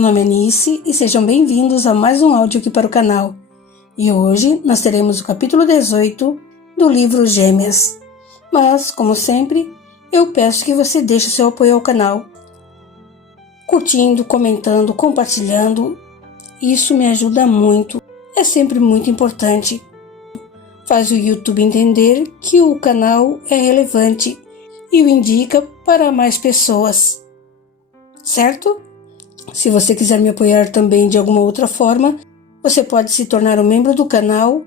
Meu nome é Nice e sejam bem-vindos a mais um áudio aqui para o canal. E hoje nós teremos o capítulo 18 do livro Gêmeas. Mas, como sempre, eu peço que você deixe seu apoio ao canal, curtindo, comentando, compartilhando. Isso me ajuda muito, é sempre muito importante. Faz o YouTube entender que o canal é relevante e o indica para mais pessoas, certo? Se você quiser me apoiar também de alguma outra forma, você pode se tornar um membro do canal,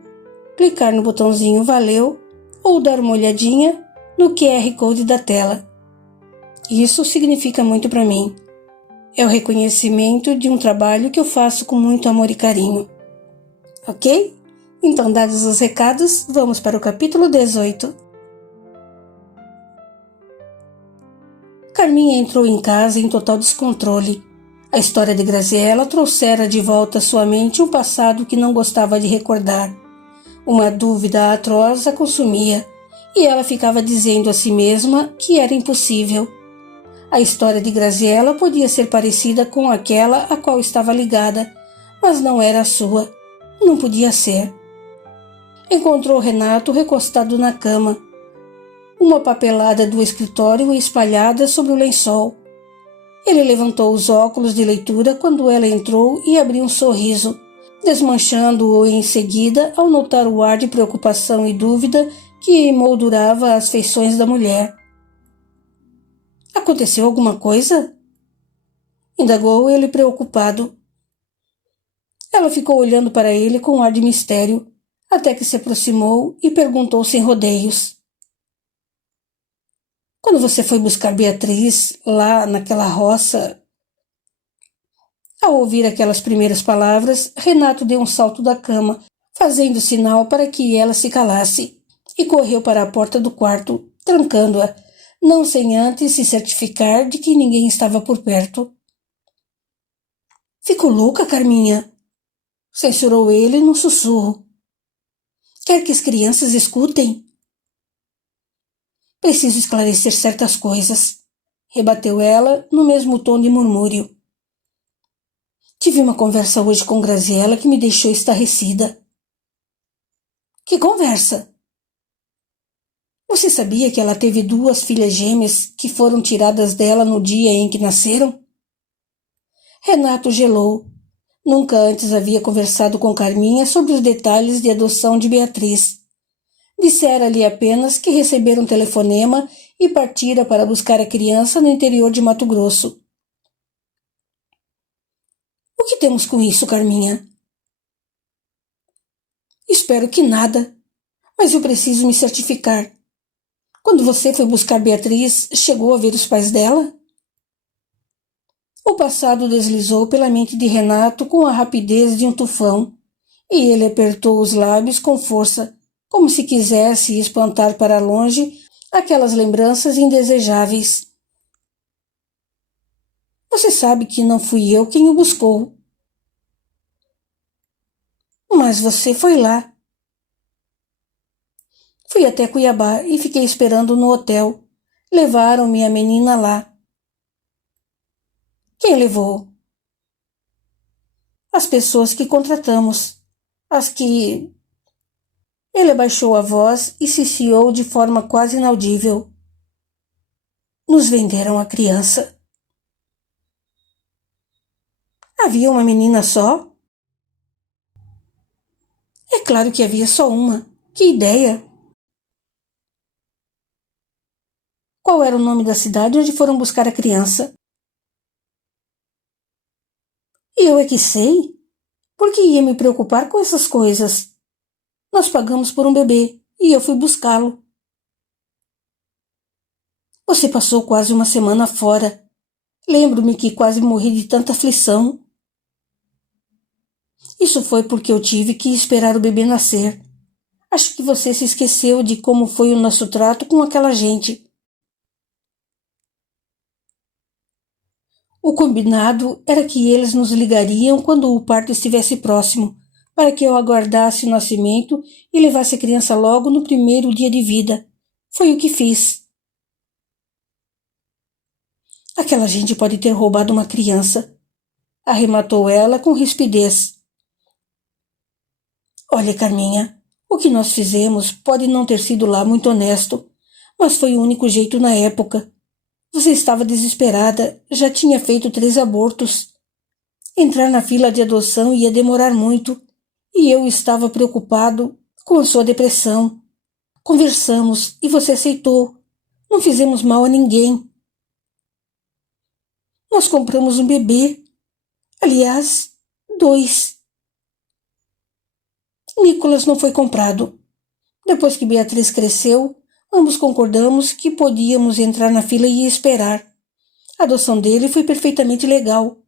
clicar no botãozinho Valeu ou dar uma olhadinha no QR Code da tela. Isso significa muito para mim. É o reconhecimento de um trabalho que eu faço com muito amor e carinho. Ok? Então, dados os recados, vamos para o capítulo 18. Carminha entrou em casa em total descontrole. A história de Graziella trouxera de volta à sua mente um passado que não gostava de recordar. Uma dúvida atroz a consumia, e ela ficava dizendo a si mesma que era impossível. A história de Graziella podia ser parecida com aquela a qual estava ligada, mas não era a sua. Não podia ser. Encontrou Renato recostado na cama, uma papelada do escritório espalhada sobre o lençol. Ele levantou os óculos de leitura quando ela entrou e abriu um sorriso, desmanchando-o em seguida ao notar o ar de preocupação e dúvida que emoldurava as feições da mulher. Aconteceu alguma coisa? Indagou ele preocupado. Ela ficou olhando para ele com um ar de mistério, até que se aproximou e perguntou sem rodeios. Quando você foi buscar Beatriz lá naquela roça... Ao ouvir aquelas primeiras palavras, Renato deu um salto da cama, fazendo sinal para que ela se calasse, e correu para a porta do quarto, trancando-a, não sem antes se certificar de que ninguém estava por perto. Ficou louca, Carminha? Censurou ele num sussurro. Quer que as crianças escutem? Preciso esclarecer certas coisas, rebateu ela no mesmo tom de murmúrio. Tive uma conversa hoje com Graziella que me deixou estarrecida. Que conversa? Você sabia que ela teve 2 filhas gêmeas que foram tiradas dela no dia em que nasceram? Renato gelou. Nunca antes havia conversado com Carminha sobre os detalhes de adoção de Beatriz. Dissera-lhe apenas que recebera um telefonema e partira para buscar a criança no interior de Mato Grosso. O que temos com isso, Carminha? Espero que nada, mas eu preciso me certificar. Quando você foi buscar Beatriz, chegou a ver os pais dela? O passado deslizou pela mente de Renato com a rapidez de um tufão, e ele apertou os lábios com força, como se quisesse espantar para longe aquelas lembranças indesejáveis. Você sabe que não fui eu quem o buscou. Mas você foi lá. Fui até Cuiabá e fiquei esperando no hotel. Levaram-me a menina lá. Quem levou? As pessoas que contratamos. As que... Ele abaixou a voz e ciciou de forma quase inaudível. Nos venderam a criança. Havia uma menina só? É claro que havia só uma. Que ideia! Qual era o nome da cidade onde foram buscar a criança? Eu é que sei. Por que ia me preocupar com essas coisas? Nós pagamos por um bebê e eu fui buscá-lo. Você passou quase uma semana fora. Lembro-me que quase morri de tanta aflição. Isso foi porque eu tive que esperar o bebê nascer. Acho que você se esqueceu de como foi o nosso trato com aquela gente. O combinado era que eles nos ligariam quando o parto estivesse próximo, para que eu aguardasse o nascimento e levasse a criança logo no primeiro dia de vida. Foi o que fiz. Aquela gente pode ter roubado uma criança. arrematou ela com rispidez. Olha, Carminha, o que nós fizemos pode não ter sido lá muito honesto, mas foi o único jeito na época. Você estava desesperada, já tinha feito 3 abortos. Entrar na fila de adoção ia demorar muito, e eu estava preocupado com a sua depressão. Conversamos e você aceitou. Não fizemos mal a ninguém. Nós compramos um bebê. Aliás, 2. Nicolas não foi comprado. Depois que Beatriz cresceu, ambos concordamos que podíamos entrar na fila e esperar. A adoção dele foi perfeitamente legal.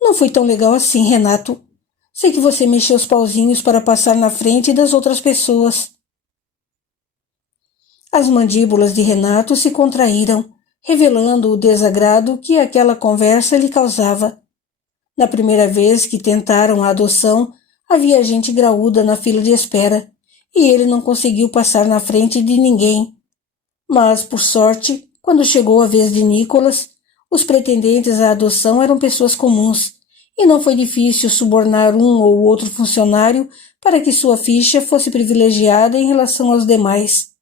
Não foi tão legal assim, Renato. Sei que você mexeu os pauzinhos para passar na frente das outras pessoas. As mandíbulas de Renato se contraíram, revelando o desagrado que aquela conversa lhe causava. Na primeira vez que tentaram a adoção, havia gente graúda na fila de espera, e ele não conseguiu passar na frente de ninguém. Mas, por sorte, quando chegou a vez de Nicolas, os pretendentes à adoção eram pessoas comuns, e não foi difícil subornar um ou outro funcionário para que sua ficha fosse privilegiada em relação aos demais.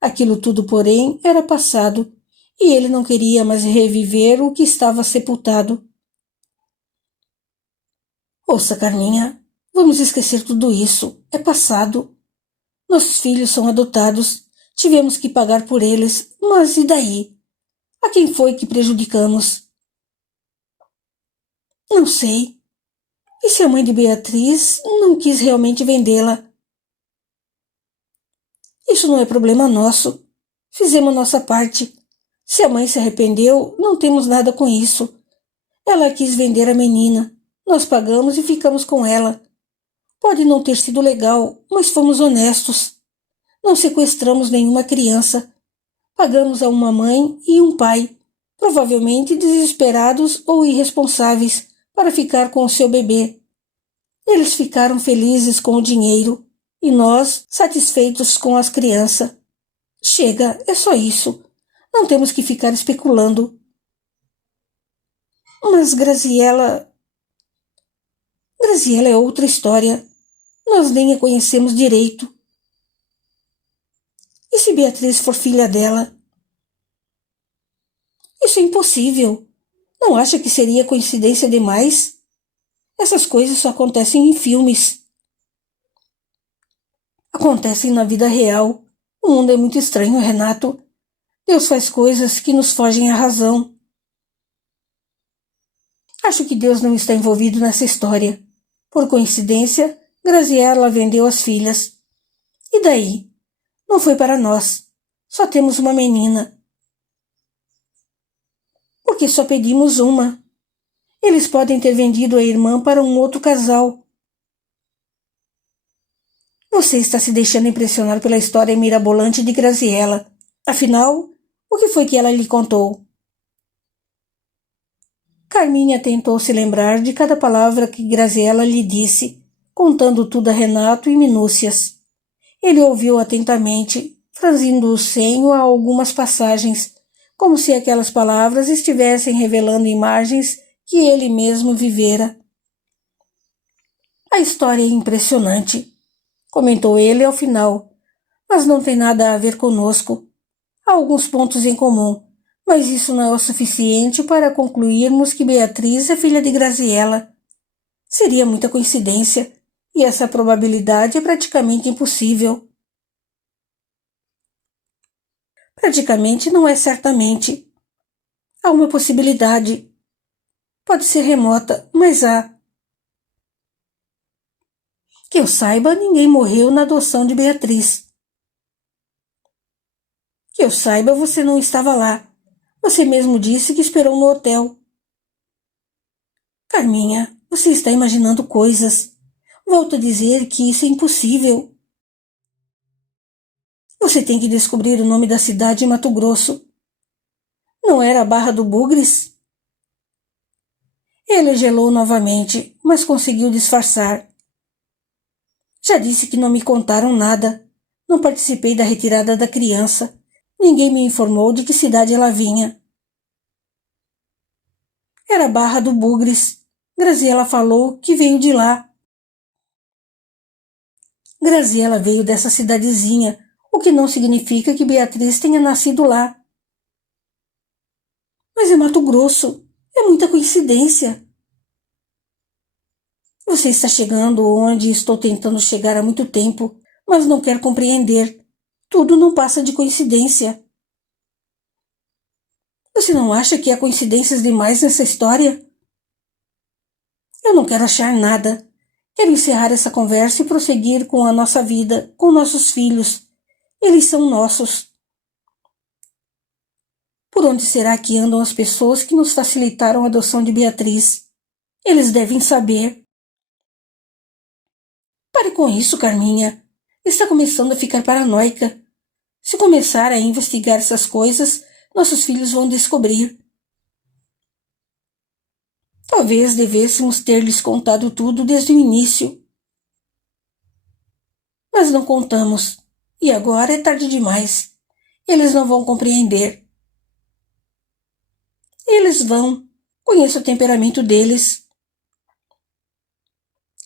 Aquilo tudo, porém, era passado, e ele não queria mais reviver o que estava sepultado. Ouça, Carminha, vamos esquecer tudo isso. É passado. Nossos filhos são adotados. Tivemos que pagar por eles, mas e daí? A quem foi que prejudicamos? Não sei. E se a mãe de Beatriz não quis realmente vendê-la? Isso não é problema nosso. Fizemos nossa parte. Se a mãe se arrependeu, não temos nada com isso. Ela quis vender a menina. Nós pagamos e ficamos com ela. Pode não ter sido legal, mas fomos honestos. Não sequestramos nenhuma criança. Pagamos a uma mãe e um pai, provavelmente desesperados ou irresponsáveis, para ficar com o seu bebê. Eles ficaram felizes com o dinheiro e nós satisfeitos com as crianças. Chega, é só isso. Não temos que ficar especulando. Mas Graziella é outra história. Nós nem a conhecemos direito. E se Beatriz for filha dela? Isso é impossível. Não acha que seria coincidência demais? Essas coisas só acontecem em filmes. Acontecem na vida real. O mundo é muito estranho, Renato. Deus faz coisas que nos fogem à razão. Acho que Deus não está envolvido nessa história. Por coincidência, Graziella vendeu as filhas. E daí? Não foi para nós. Só temos uma menina. Porque só pedimos uma. Eles podem ter vendido a irmã para um outro casal. Você está se deixando impressionar pela história mirabolante de Graziella. Afinal, o que foi que ela lhe contou? Carminha tentou se lembrar de cada palavra que Graziella lhe disse, contando tudo a Renato em minúcias. Ele ouviu atentamente, franzindo o senho a algumas passagens, como se aquelas palavras estivessem revelando imagens que ele mesmo vivera. A história é impressionante, comentou ele ao final, mas não tem nada a ver conosco. Há alguns pontos em comum, mas isso não é o suficiente para concluirmos que Beatriz é filha de Graziella. Seria muita coincidência, e essa probabilidade é praticamente impossível. Praticamente não é certamente. Há uma possibilidade. Pode ser remota, mas há. Que eu saiba, ninguém morreu na adoção de Beatriz. Que eu saiba, você não estava lá. Você mesmo disse que esperou no hotel. Carminha, você está imaginando coisas. Volto a dizer que isso é impossível. Você tem que descobrir o nome da cidade em Mato Grosso. Não era a Barra do Bugres? Ele gelou novamente, mas conseguiu disfarçar. Já disse que não me contaram nada. Não participei da retirada da criança. Ninguém me informou de que cidade ela vinha. Era a Barra do Bugres. Graziela falou que veio de lá. Graziela veio dessa cidadezinha, o que não significa que Beatriz tenha nascido lá. Mas é Mato Grosso. É muita coincidência. Você está chegando onde estou tentando chegar há muito tempo, mas não quer compreender. Tudo não passa de coincidência. Você não acha que há coincidências demais nessa história? Eu não quero achar nada. Quero encerrar essa conversa e prosseguir com a nossa vida, com nossos filhos. Eles são nossos. Por onde será que andam as pessoas que nos facilitaram a adoção de Beatriz? Eles devem saber. Pare com isso, Carminha. Está começando a ficar paranoica. Se começar a investigar essas coisas, nossos filhos vão descobrir. Talvez devêssemos ter-lhes contado tudo desde o início. Mas não contamos. E agora é tarde demais. Eles não vão compreender. Eles vão. Conheço o temperamento deles.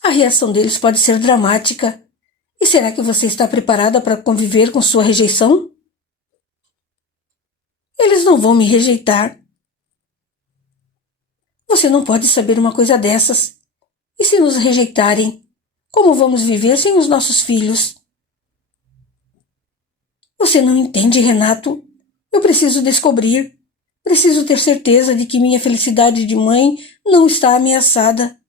A reação deles pode ser dramática. E será que você está preparada para conviver com sua rejeição? Eles não vão me rejeitar. Você não pode saber uma coisa dessas. E se nos rejeitarem? Como vamos viver sem os nossos filhos? Você não entende, Renato. Eu preciso descobrir. Preciso ter certeza de que minha felicidade de mãe não está ameaçada.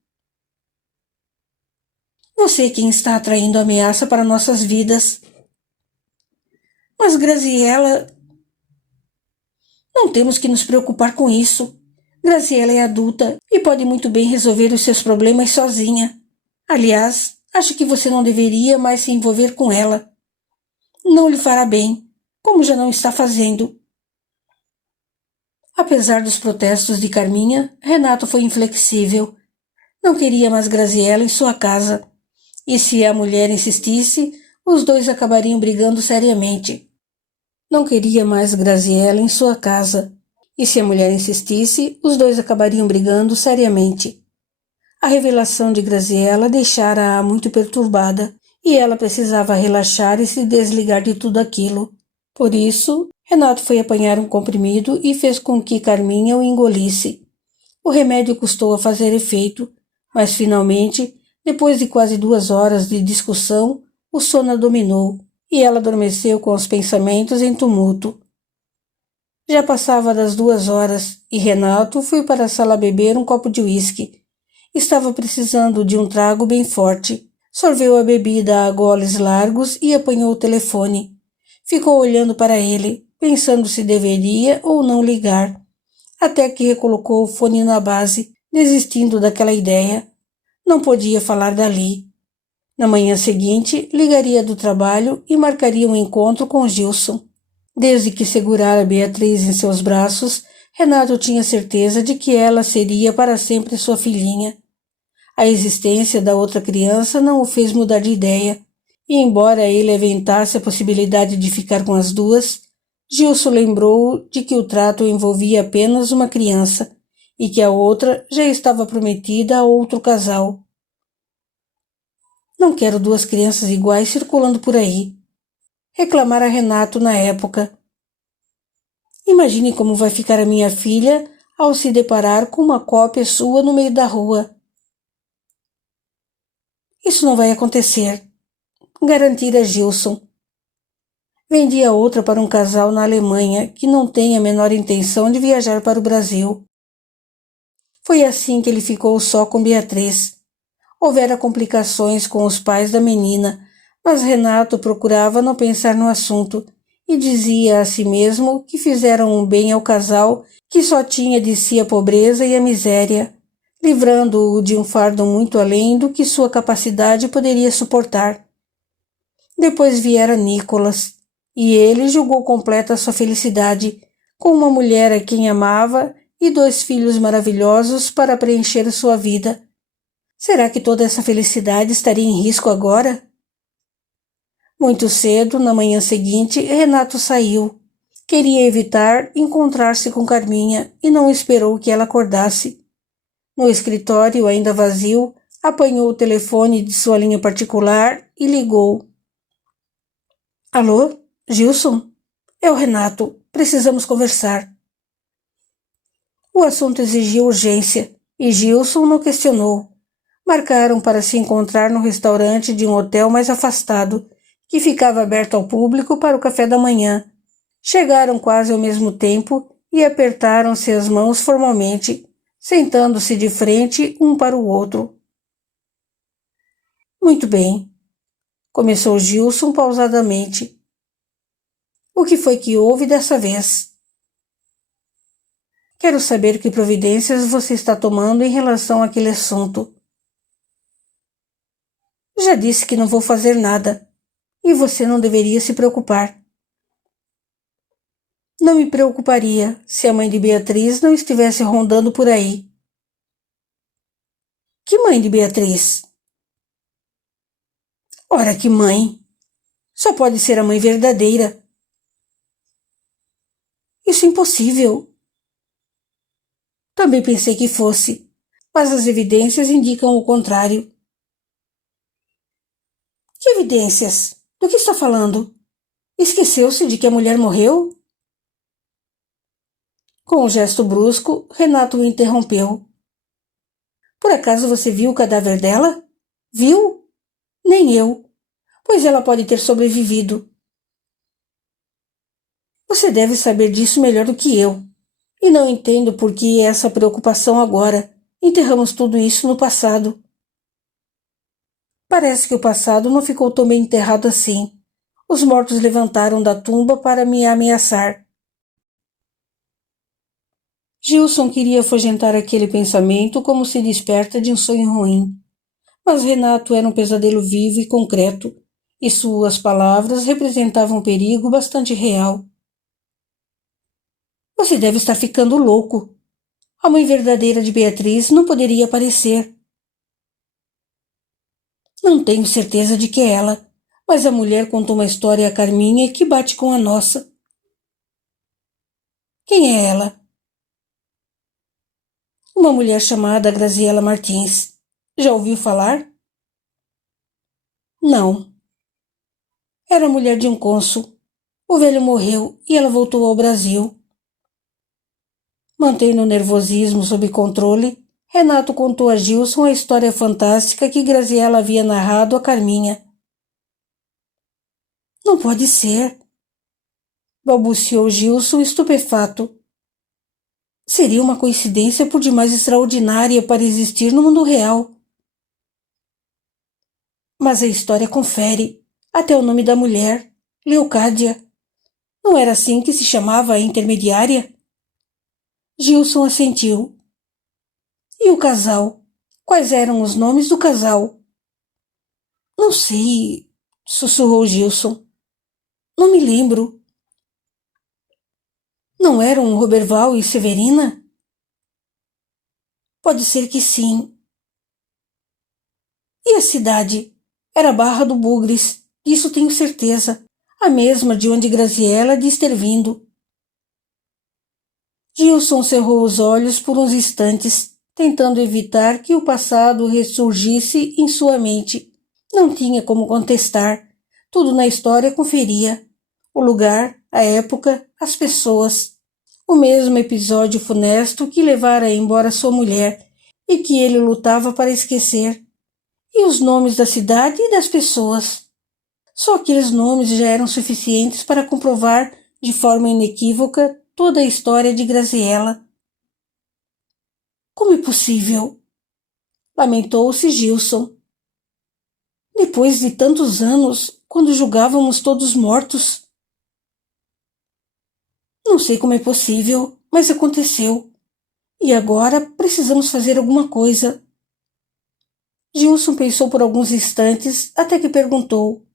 Você é quem está atraindo a ameaça para nossas vidas. Mas, Graziela... Não temos que nos preocupar com isso. Graziela é adulta e pode muito bem resolver os seus problemas sozinha. Aliás, acho que você não deveria mais se envolver com ela. Não lhe fará bem, como já não está fazendo. Apesar dos protestos de Carminha, Renato foi inflexível. Não queria mais Graziela em sua casa. E se a mulher insistisse, os dois acabariam brigando seriamente. Não queria mais Graziela em sua casa. E se a mulher insistisse, os dois acabariam brigando seriamente. A revelação de Graziela deixara-a muito perturbada, e ela precisava relaxar e se desligar de tudo aquilo. Por isso, Renato foi apanhar um comprimido e fez com que Carminha o engolisse. O remédio custou a fazer efeito, mas finalmente, depois de quase 2 horas de discussão, o sono a dominou, e ela adormeceu com os pensamentos em tumulto. Já passava das 2 horas, e Renato foi para a sala beber um copo de uísque. Estava precisando de um trago bem forte. Sorveu a bebida a goles largos e apanhou o telefone. Ficou olhando para ele, pensando se deveria ou não ligar, até que recolocou o fone na base, desistindo daquela ideia. Não podia falar dali. Na manhã seguinte, ligaria do trabalho e marcaria um encontro com Gilson. Desde que segurara Beatriz em seus braços, Renato tinha certeza de que ela seria para sempre sua filhinha. A existência da outra criança não o fez mudar de ideia, e embora ele aventasse a possibilidade de ficar com as duas, Gilson lembrou de que o trato envolvia apenas uma criança e que a outra já estava prometida a outro casal. Não quero 2 crianças iguais circulando por aí, reclamara Renato na época. Imagine como vai ficar a minha filha ao se deparar com uma cópia sua no meio da rua. Isso não vai acontecer, garantira Gilson. Vendia outra para um casal na Alemanha que não tem a menor intenção de viajar para o Brasil. Foi assim que ele ficou só com Beatriz. Houvera complicações com os pais da menina, mas Renato procurava não pensar no assunto e dizia a si mesmo que fizeram um bem ao casal que só tinha de si a pobreza e a miséria, livrando-o de um fardo muito além do que sua capacidade poderia suportar. Depois viera Nicolas, e ele julgou completa sua felicidade, com uma mulher a quem amava e 2 filhos maravilhosos para preencher sua vida. Será que toda essa felicidade estaria em risco agora? Muito cedo, na manhã seguinte, Renato saiu. Queria evitar encontrar-se com Carminha e não esperou que ela acordasse. No escritório, ainda vazio, apanhou o telefone de sua linha particular e ligou. Alô, Gilson? É o Renato. Precisamos conversar. O assunto exigia urgência e Gilson não questionou. Marcaram para se encontrar no restaurante de um hotel mais afastado, que ficava aberto ao público para o café da manhã. Chegaram quase ao mesmo tempo e apertaram-se as mãos formalmente, sentando-se de frente um para o outro. Muito bem, começou Gilson pausadamente. O que foi que houve dessa vez? Quero saber que providências você está tomando em relação àquele assunto. Já disse que não vou fazer nada, e você não deveria se preocupar. Não me preocuparia se a mãe de Beatriz não estivesse rondando por aí. Que mãe de Beatriz? Ora, que mãe! Só pode ser a mãe verdadeira. Isso é impossível. Também pensei que fosse, mas as evidências indicam o contrário. Que evidências? Do que está falando? Esqueceu-se de que a mulher morreu? Com um gesto brusco, Renato o interrompeu. Por acaso você viu o cadáver dela? Viu? Nem eu, pois ela pode ter sobrevivido. Você deve saber disso melhor do que eu. E não entendo por que essa preocupação agora. Enterramos tudo isso no passado. Parece que o passado não ficou tão bem enterrado assim. Os mortos levantaram da tumba para me ameaçar. Gilson queria afugentar aquele pensamento como se desperta de um sonho ruim. Mas Renato era um pesadelo vivo e concreto, e suas palavras representavam um perigo bastante real. Você deve estar ficando louco. A mãe verdadeira de Beatriz não poderia aparecer. Não tenho certeza de que é ela, mas a mulher contou uma história a Carminha que bate com a nossa. Quem é ela? Uma mulher chamada Graziela Martins. Já ouviu falar? Não. Era mulher de um cônsul. O velho morreu e ela voltou ao Brasil. Mantendo o nervosismo sob controle, Renato contou a Gilson a história fantástica que Graziela havia narrado a Carminha. Não pode ser, balbuciou Gilson estupefato. Seria uma coincidência por demais extraordinária para existir no mundo real. Mas a história confere até o nome da mulher, Leocádia. Não era assim que se chamava a intermediária? Gilson assentiu. E o casal? Quais eram os nomes do casal? Não sei, sussurrou Gilson. Não me lembro. Não eram Roberval e Severina? Pode ser que sim. E a cidade? Era Barra do Bugres, disso tenho certeza, a mesma de onde Graziela diz ter vindo. Gilson cerrou os olhos por uns instantes, tentando evitar que o passado ressurgisse em sua mente. Não tinha como contestar. Tudo na história conferia. O lugar, a época, as pessoas. O mesmo episódio funesto que levara embora sua mulher e que ele lutava para esquecer. E os nomes da cidade e das pessoas. Só aqueles nomes já eram suficientes para comprovar de forma inequívoca toda a história de Graziela. Como é possível? Lamentou-se Gilson. Depois de tantos anos, quando julgávamos todos mortos. Não sei como é possível, mas aconteceu. E agora precisamos fazer alguma coisa. Gilson pensou por alguns instantes até que perguntou.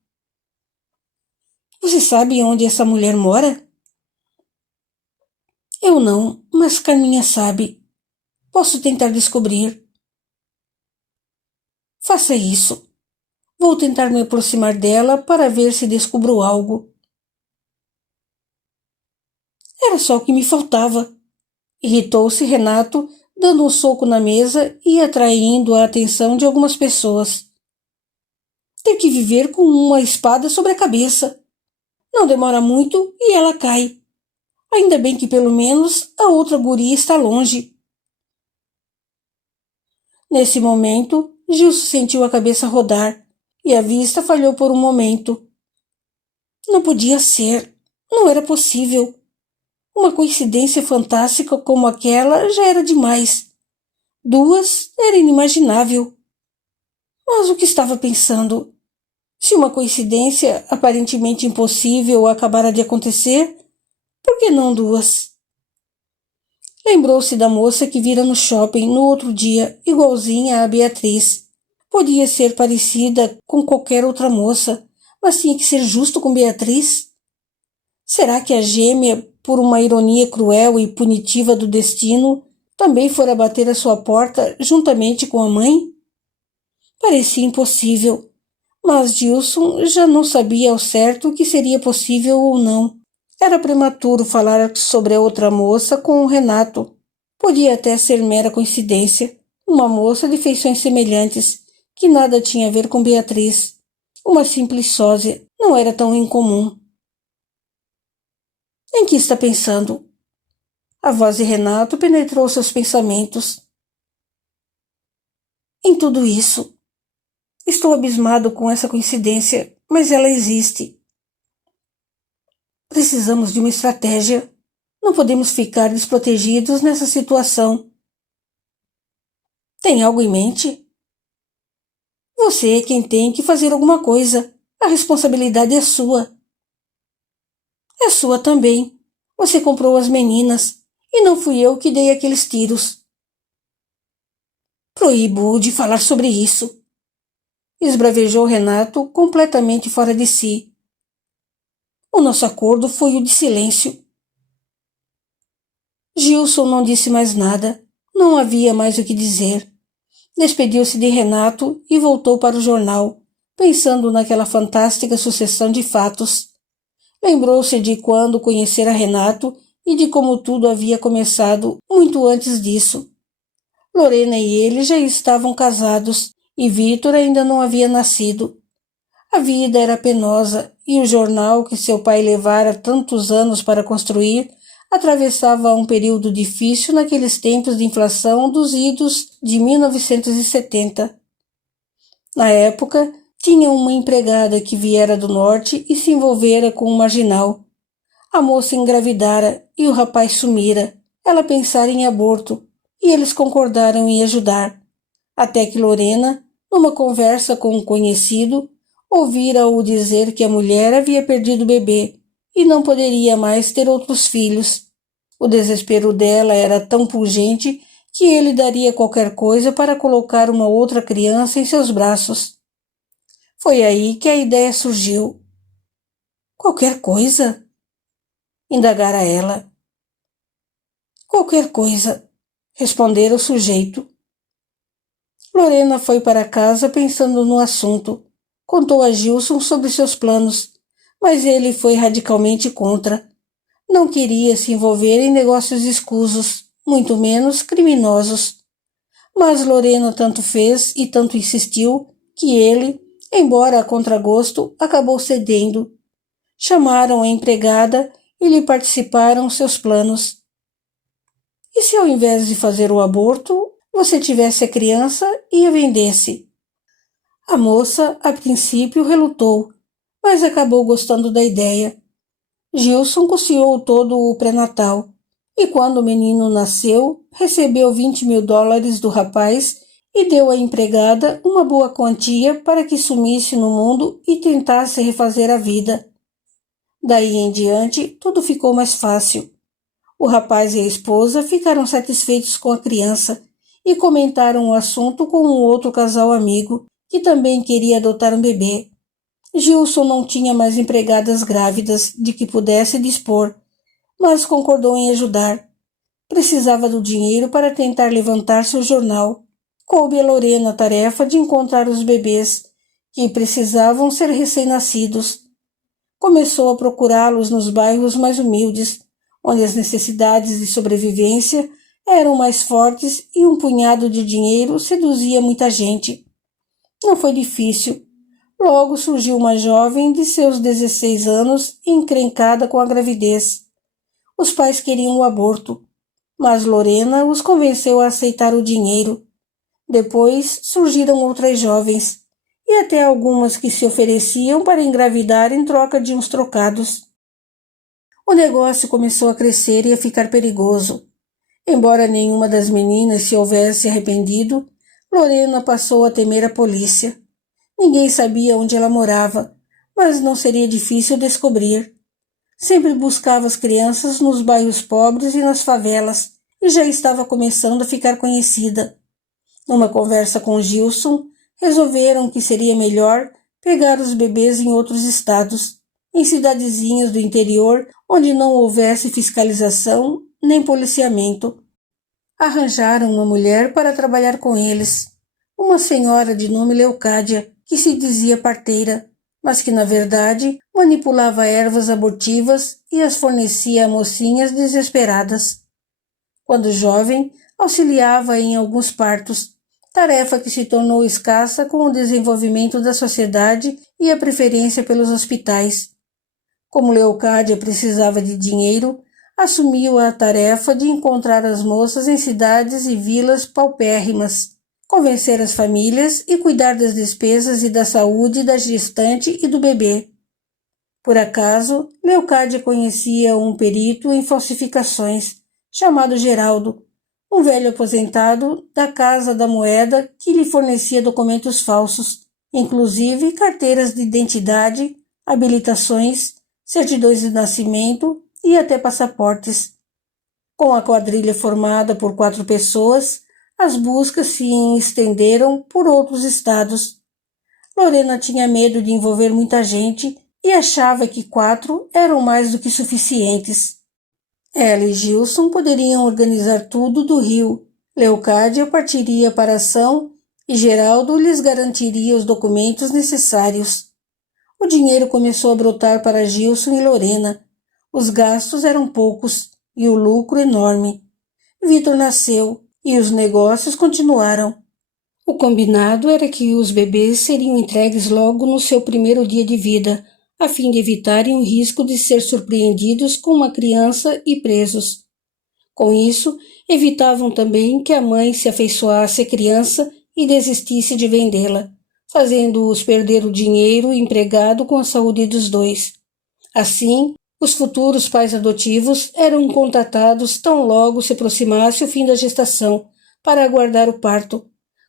Você sabe onde essa mulher mora? Eu não, mas Carminha sabe. Posso tentar descobrir. Faça isso. Vou tentar me aproximar dela para ver se descubro algo. Era só o que me faltava. Irritou-se Renato, dando um soco na mesa e atraindo a atenção de algumas pessoas. Ter que viver com uma espada sobre a cabeça. Não demora muito e ela cai. Ainda bem que pelo menos a outra guria está longe. Nesse momento, Gilson sentiu a cabeça rodar e a vista falhou por um momento. Não podia ser. Não era possível. Uma coincidência fantástica como aquela já era demais. Duas era inimaginável. Mas o que estava pensando? Se uma coincidência aparentemente impossível acabara de acontecer, por que não duas? Lembrou-se da moça que vira no shopping no outro dia, igualzinha a Beatriz. Podia ser parecida com qualquer outra moça, mas tinha que ser justo com Beatriz? Será que a gêmea, por uma ironia cruel e punitiva do destino, também fora bater à sua porta juntamente com a mãe? Parecia impossível, mas Gilson já não sabia ao certo o que seria possível ou não. Era prematuro falar sobre a outra moça com o Renato. Podia até ser mera coincidência, uma moça de feições semelhantes, que nada tinha a ver com Beatriz. Uma simples sósia, não era tão incomum. Em que está pensando? A voz de Renato penetrou seus pensamentos. Em tudo isso. Estou abismado com essa coincidência, mas ela existe. Precisamos de uma estratégia. Não podemos ficar desprotegidos nessa situação. Tem algo em mente? Você é quem tem que fazer alguma coisa. A responsabilidade é sua. É sua também. Você comprou as meninas, e não fui eu que dei aqueles tiros. Proíbo de falar sobre isso. Esbravejou Renato, completamente fora de si. O nosso acordo foi o de silêncio. Gilson não disse mais nada. Não havia mais o que dizer. Despediu-se de Renato e voltou para o jornal, pensando naquela fantástica sucessão de fatos. Lembrou-se de quando conhecera Renato e de como tudo havia começado muito antes disso. Lorena e ele já estavam casados e Vítor ainda não havia nascido. A vida era penosa e o jornal que seu pai levara tantos anos para construir atravessava um período difícil naqueles tempos de inflação dos idos de 1970. Na época, tinha uma empregada que viera do norte e se envolvera com um marginal. A moça engravidara e o rapaz sumira. Ela pensara em aborto e eles concordaram em ajudar. Até que Lorena, numa conversa com um conhecido, ouvira-o dizer que a mulher havia perdido o bebê e não poderia mais ter outros filhos. O desespero dela era tão pungente que ele daria qualquer coisa para colocar uma outra criança em seus braços. Foi aí que a ideia surgiu. Qualquer coisa? Indagara ela. Qualquer coisa, respondera o sujeito. Lorena foi para casa pensando no assunto. Contou a Gilson sobre seus planos, mas ele foi radicalmente contra. Não queria se envolver em negócios escusos, muito menos criminosos. Mas Lorena tanto fez e tanto insistiu que ele, embora a contragosto, acabou cedendo. Chamaram a empregada e lhe participaram seus planos. E se ao invés de fazer o aborto, você tivesse a criança e a vendesse? A moça, a princípio, relutou, mas acabou gostando da ideia. Gilson custeou todo o pré-natal, e quando o menino nasceu, recebeu $20.000 do rapaz e deu à empregada uma boa quantia para que sumisse no mundo e tentasse refazer a vida. Daí em diante, tudo ficou mais fácil. O rapaz e a esposa ficaram satisfeitos com a criança e comentaram o assunto com um outro casal amigo, que também queria adotar um bebê. Gilson não tinha mais empregadas grávidas de que pudesse dispor, mas concordou em ajudar. Precisava do dinheiro para tentar levantar seu jornal. Coube a Lorena a tarefa de encontrar os bebês, que precisavam ser recém-nascidos. Começou a procurá-los nos bairros mais humildes, onde as necessidades de sobrevivência eram mais fortes e um punhado de dinheiro seduzia muita gente. Não foi difícil. Logo surgiu uma jovem de seus 16 anos encrencada com a gravidez. Os pais queriam o aborto, mas Lorena os convenceu a aceitar o dinheiro. Depois surgiram outras jovens, e até algumas que se ofereciam para engravidar em troca de uns trocados. O negócio começou a crescer e a ficar perigoso. Embora nenhuma das meninas se houvesse arrependido, Lorena passou a temer a polícia. Ninguém sabia onde ela morava, mas não seria difícil descobrir. Sempre buscava as crianças nos bairros pobres e nas favelas, e já estava começando a ficar conhecida. Numa conversa com Gilson, resolveram que seria melhor pegar os bebês em outros estados, em cidadezinhas do interior onde não houvesse fiscalização nem policiamento. Arranjaram uma mulher para trabalhar com eles, uma senhora de nome Leocádia, que se dizia parteira, mas que na verdade manipulava ervas abortivas e as fornecia a mocinhas desesperadas. Quando jovem, auxiliava em alguns partos, tarefa que se tornou escassa com o desenvolvimento da sociedade e a preferência pelos hospitais. Como Leocádia precisava de dinheiro, assumiu a tarefa de encontrar as moças em cidades e vilas paupérrimas, convencer as famílias e cuidar das despesas e da saúde da gestante e do bebê. Por acaso, Leocádia conhecia um perito em falsificações, chamado Geraldo, um velho aposentado da Casa da Moeda que lhe fornecia documentos falsos, inclusive carteiras de identidade, habilitações, certidões de nascimento e até passaportes. Com a quadrilha formada por 4 pessoas, as buscas se estenderam por outros estados. Lorena tinha medo de envolver muita gente e achava que 4 eram mais do que suficientes. Ela e Gilson poderiam organizar tudo do Rio. Leocádia partiria para a ação e Geraldo lhes garantiria os documentos necessários. O dinheiro começou a brotar para Gilson e Lorena. Os gastos eram poucos e o lucro enorme. Vitor nasceu e os negócios continuaram. O combinado era que os bebês seriam entregues logo no seu primeiro dia de vida, a fim de evitarem o risco de ser surpreendidos com uma criança e presos. Com isso, evitavam também que a mãe se afeiçoasse à criança e desistisse de vendê-la, fazendo-os perder o dinheiro empregado com a saúde dos dois. Assim, os futuros pais adotivos eram contatados tão logo se aproximasse o fim da gestação, para aguardar o parto,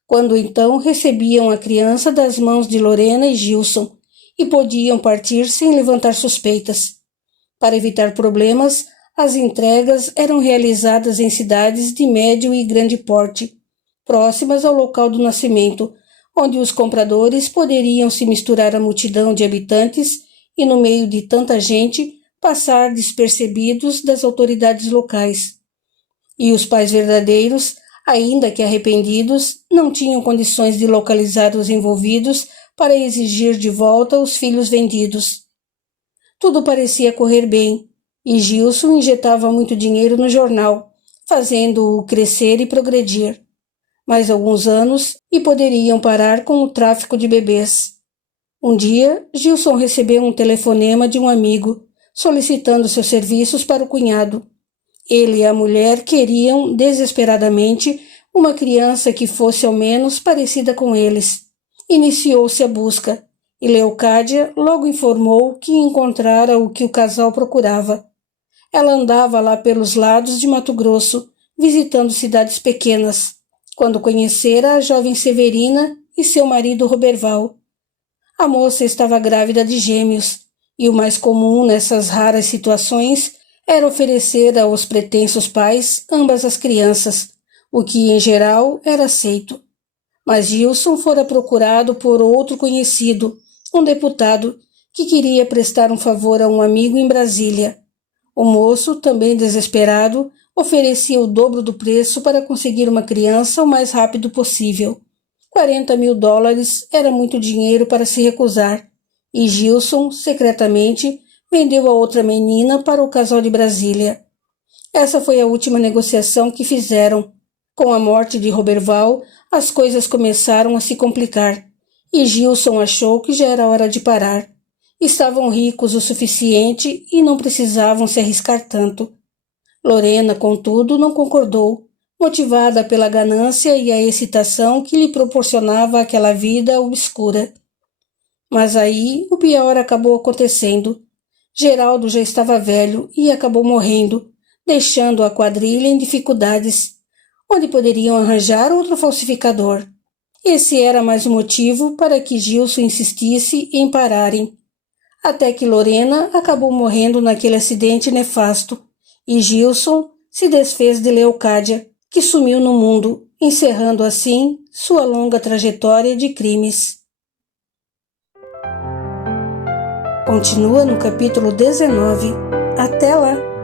quando então recebiam a criança das mãos de Lorena e Gilson, e podiam partir sem levantar suspeitas. Para evitar problemas, as entregas eram realizadas em cidades de médio e grande porte, próximas ao local do nascimento, onde os compradores poderiam se misturar à multidão de habitantes e, no meio de tanta gente, passar despercebidos das autoridades locais. E os pais verdadeiros, ainda que arrependidos, não tinham condições de localizar os envolvidos para exigir de volta os filhos vendidos. Tudo parecia correr bem, e Gilson injetava muito dinheiro no jornal, fazendo-o crescer e progredir. Mais alguns anos e poderiam parar com o tráfico de bebês. Um dia, Gilson recebeu um telefonema de um amigo, solicitando seus serviços para o cunhado. Ele e a mulher queriam, desesperadamente, uma criança que fosse ao menos parecida com eles. Iniciou-se a busca, e Leocádia logo informou que encontrara o que o casal procurava. Ela andava lá pelos lados de Mato Grosso, visitando cidades pequenas, quando conhecera a jovem Severina e seu marido Roberval. A moça estava grávida de gêmeos, e o mais comum nessas raras situações era oferecer aos pretensos pais ambas as crianças, o que em geral era aceito. Mas Gilson fora procurado por outro conhecido, um deputado, que queria prestar um favor a um amigo em Brasília. O moço, também desesperado, oferecia o dobro do preço para conseguir uma criança o mais rápido possível. $40.000 era muito dinheiro para se recusar, e Gilson, secretamente, vendeu a outra menina para o casal de Brasília. Essa foi a última negociação que fizeram. Com a morte de Roberval, as coisas começaram a se complicar, e Gilson achou que já era hora de parar. Estavam ricos o suficiente e não precisavam se arriscar tanto. Lorena, contudo, não concordou, motivada pela ganância e a excitação que lhe proporcionava aquela vida obscura. Mas aí o pior acabou acontecendo. Geraldo já estava velho e acabou morrendo, deixando a quadrilha em dificuldades, onde poderiam arranjar outro falsificador. Esse era mais um motivo para que Gilson insistisse em pararem. Até que Lorena acabou morrendo naquele acidente nefasto, e Gilson se desfez de Leocádia, que sumiu no mundo, encerrando assim sua longa trajetória de crimes. Continua no capítulo 19. Até lá!